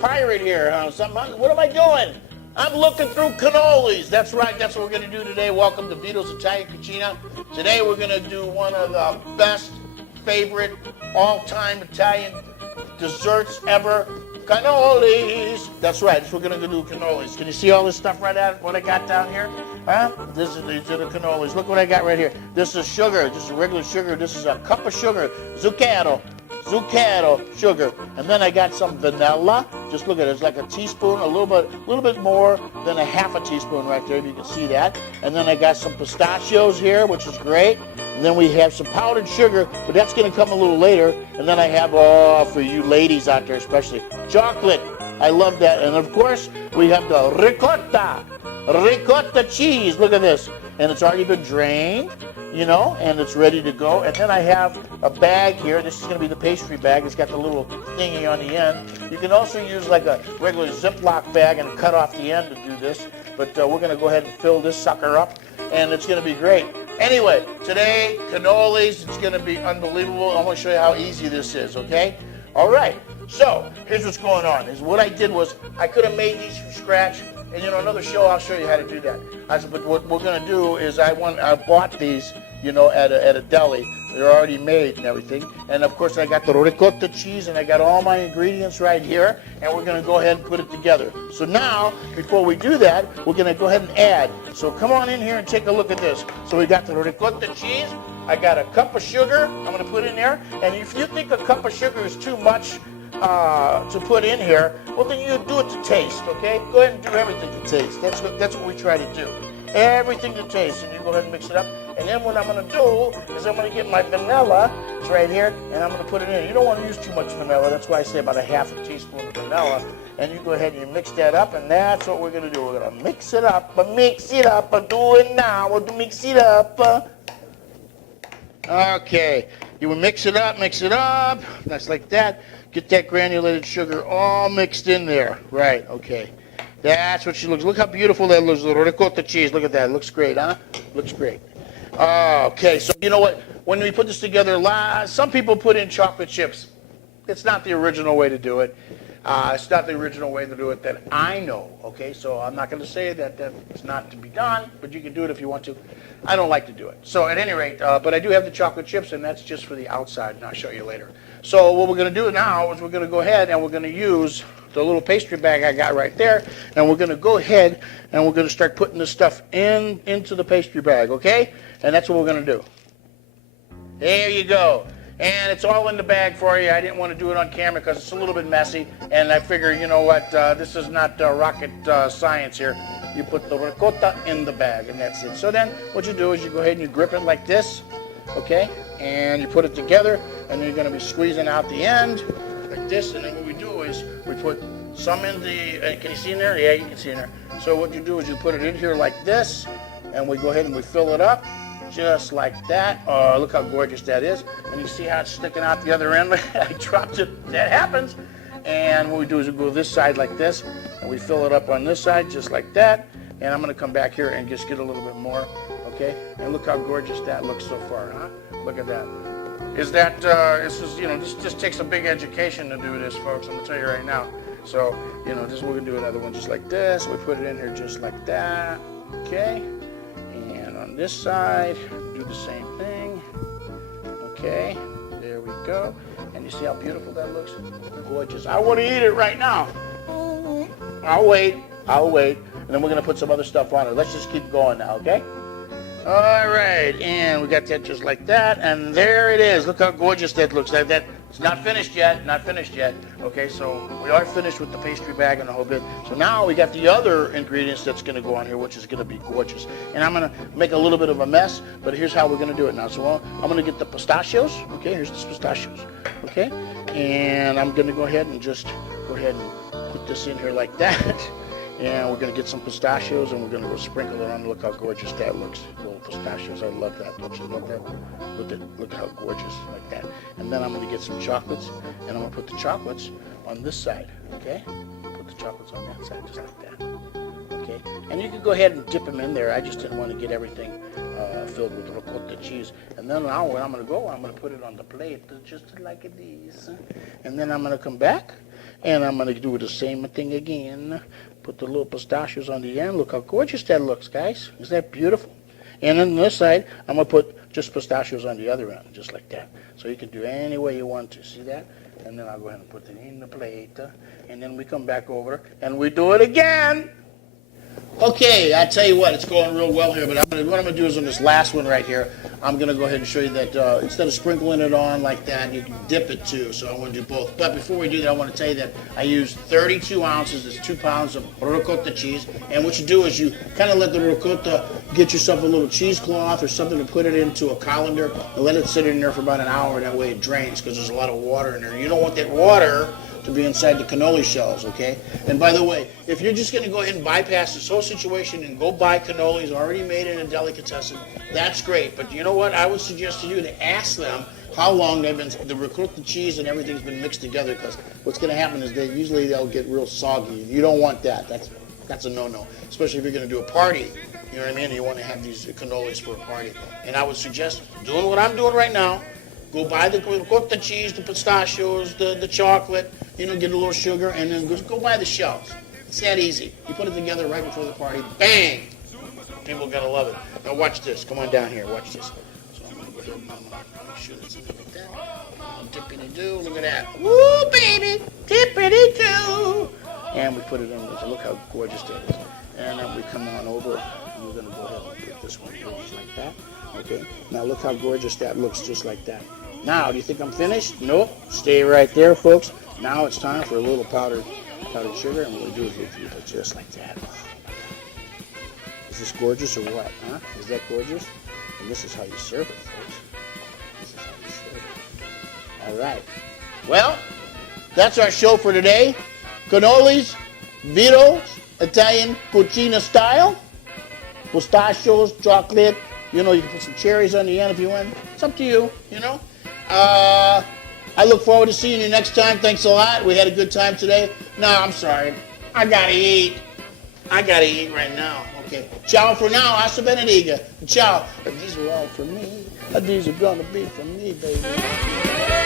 pirate here. What am I doing? I'm looking through cannolis. That's right. That's what we're going to do today. Welcome to Vito'S Italian Cucina. Today we're going to do one of the best, favorite, all-time Italian desserts ever. Cannolis. That's right. So we're going to do cannolis. Can you see all this stuff right out? What I got down here? Huh? These are the cannolis. Look what I got right here. This is sugar. This is regular sugar. This is a cup of sugar. Zucchero sugar, and then I got some vanilla. Just look at it; it's like a teaspoon, a little bit more than a half a teaspoon right there, if you can see that. And then I got some pistachios here, which is great. And then we have some powdered sugar, but that's going to come a little later. And then I have, for you ladies out there especially, chocolate. I love that. And of course, we have the ricotta cheese. Look at this, and it's already been drained. And it's ready to go. And then I have a bag here. This is going to be the pastry bag. It's got the little thingy on the end. You can also use like a regular Ziploc bag and cut off the end to do this. But we're going to go ahead and fill this sucker up, and it's going to be great. Anyway, today, cannolis, it's going to be unbelievable. I'm going to show you how easy this is, okay? All right. So here's what's going on. What I did was I could have made these from scratch. And another show, I'll show you how to do that. But what we're going to do is I bought these, at a deli. They're already made and everything. And of course, I got the ricotta cheese, and I got all my ingredients right here. And we're going to go ahead and put it together. So now, before we do that, we're going to go ahead and add. So come on in here and take a look at this. So we got the ricotta cheese. I got a cup of sugar I'm going to put in there. And if you think a cup of sugar is too much to put in here, well, then you do it to taste, okay? Go ahead and do everything to taste. That's what we try to do. Everything to taste, and you go ahead and mix it up. And then what I'm going to do is I'm going to get my vanilla. It's right here, and I'm going to put it in. You don't want to use too much vanilla. That's why I say about a half a teaspoon of vanilla. And you go ahead and you mix that up, and that's what we're going to do. We're going to mix it up, do it now. We'll mix it up. Okay, you will mix it up. That's like that. Get that granulated sugar all mixed in there. Right, okay. That's what she looks. Look how beautiful that looks. The ricotta cheese. Look at that. It looks great, huh? Looks great. Okay, so you know what? When we put this together, some people put in chocolate chips. It's not the original way to do it. It's not the original way to do it that I know, okay? So I'm not going to say that it's not to be done, but you can do it if you want to. I don't like to do it. So at any rate, but I do have the chocolate chips, and that's just for the outside, and I'll show you later. So what we're going to do now is we're going to go ahead and we're going to use the little pastry bag I got right there, and we're going to go ahead and we're going to start putting this stuff into the pastry bag, okay? And that's what we're going to do. There you go. And it's all in the bag for you. I didn't want to do it on camera because it's a little bit messy, and I figure, you know what, this is not rocket science here. You put the ricotta in the bag, and that's it. So then what you do is you go ahead and you grip it like this, okay? And you put it together, and you're going to be squeezing out the end like this. And then what we do is we put some in the, can you see in there? Yeah, you can see in there. So what you do is you put it in here like this, and we go ahead and we fill it up just like that. Oh, look how gorgeous that is. And you see how it's sticking out the other end? I dropped it. That happens. And what we do is we go this side like this, and we fill it up on this side just like that. And I'm going to come back here and just get a little bit more, okay? And look how gorgeous that looks so far, huh? Look at that. Is that, this just takes a big education to do this, folks. I'm going to tell you right now. So, we're going to do another one just like this. We put it in here just like that, okay? And on this side, do the same thing, okay? There we go. And you see how beautiful that looks? Gorgeous. I want to eat it right now. I'll wait. And then we're going to put some other stuff on it. Let's just keep going now, okay? All right, and we got that just like that, and there it is. Look how gorgeous that looks. That it's not finished yet, Okay, so we are finished with the pastry bag and the whole bit. So now we got the other ingredients that's going to go on here, which is going to be gorgeous. And I'm going to make a little bit of a mess, but here's how we're going to do it now. So I'm going to get the pistachios. Okay, here's the pistachios. Okay, and I'm going to go ahead and put this in here like that. And we're going to get some pistachios, and we're going to go sprinkle it on. Look how gorgeous that looks. Little pistachios. I love that. Don't you love that? Look how gorgeous, like that. And then I'm going to get some chocolates, and I'm going to put the chocolates on this side, okay? Put the chocolates on that side, just like that, okay? And you can go ahead and dip them in there. I just didn't want to get everything filled with ricotta cheese. And then now where I'm going to go, I'm going to put it on the plate, just like this. And then I'm going to come back, And I'm going to do the same thing again. Put the little pistachios on the end. Look how gorgeous that looks, guys. Isn't that beautiful? And on this side, I'm going to put just pistachios on the other end, just like that. So you can do any way you want to. See that? And then I'll go ahead and put it in the plate. And then we come back over and we do it again. Okay, I tell you what, it's going real well here, but what I'm going to do is on this last one right here, I'm going to go ahead and show you that instead of sprinkling it on like that, you can dip it too, so I want to do both. But before we do that, I want to tell you that I use 32 ounces, that's 2 pounds of ricotta cheese, and what you do is you kind of let the ricotta, get yourself a little cheesecloth or something to put it into a colander and let it sit in there for about an hour, that way it drains because there's a lot of water in there. You don't want that water to be inside the cannoli shells, okay? And by the way, if you're just going to go ahead and bypass this whole situation and go buy cannolis already made in a delicatessen, that's great. But you know what? I would suggest to you to ask them how long they've been, the ricotta cheese and everything's been mixed together, because what's going to happen is they'll get real soggy. You don't want that. That's a no-no, especially if you're going to do a party. You know what I mean? You want to have these cannolis for a party. And I would suggest doing what I'm doing right now. Go buy the ricotta cheese, the pistachios, the chocolate, get a little sugar, and then go buy the shells. It's that easy. You put it together right before the party, bang! People are going to love it. Now watch this. Come on down here. Watch this. So I'm going to go ahead and make sure that's something like that. Tippity-doo. Look at that. Woo, baby! Tippity-doo! And we put it in there. So look how gorgeous that is. And then we come on over, and we're going to go ahead and put this one just like that. Okay, now look how gorgeous that looks, just like that. Now, do you think I'm finished? Nope. Stay right there, folks. Now it's time for a little powdered sugar, and what we do is we put it just like that. Is this gorgeous or what? Huh? Is that gorgeous? And this is how you serve it, folks. This is how you serve it. All right. Well, that's our show for today. Cannolis, Vito'S, Italian Cucina style. Pistachios, chocolate. You can put some cherries on the end if you want. It's up to you, I look forward to seeing you next time. Thanks a lot. We had a good time today. No, I'm sorry. I gotta eat. I gotta eat right now. Okay. Ciao for now. Hasta benediga. Ciao. These are all for me. These are gonna be for me, baby.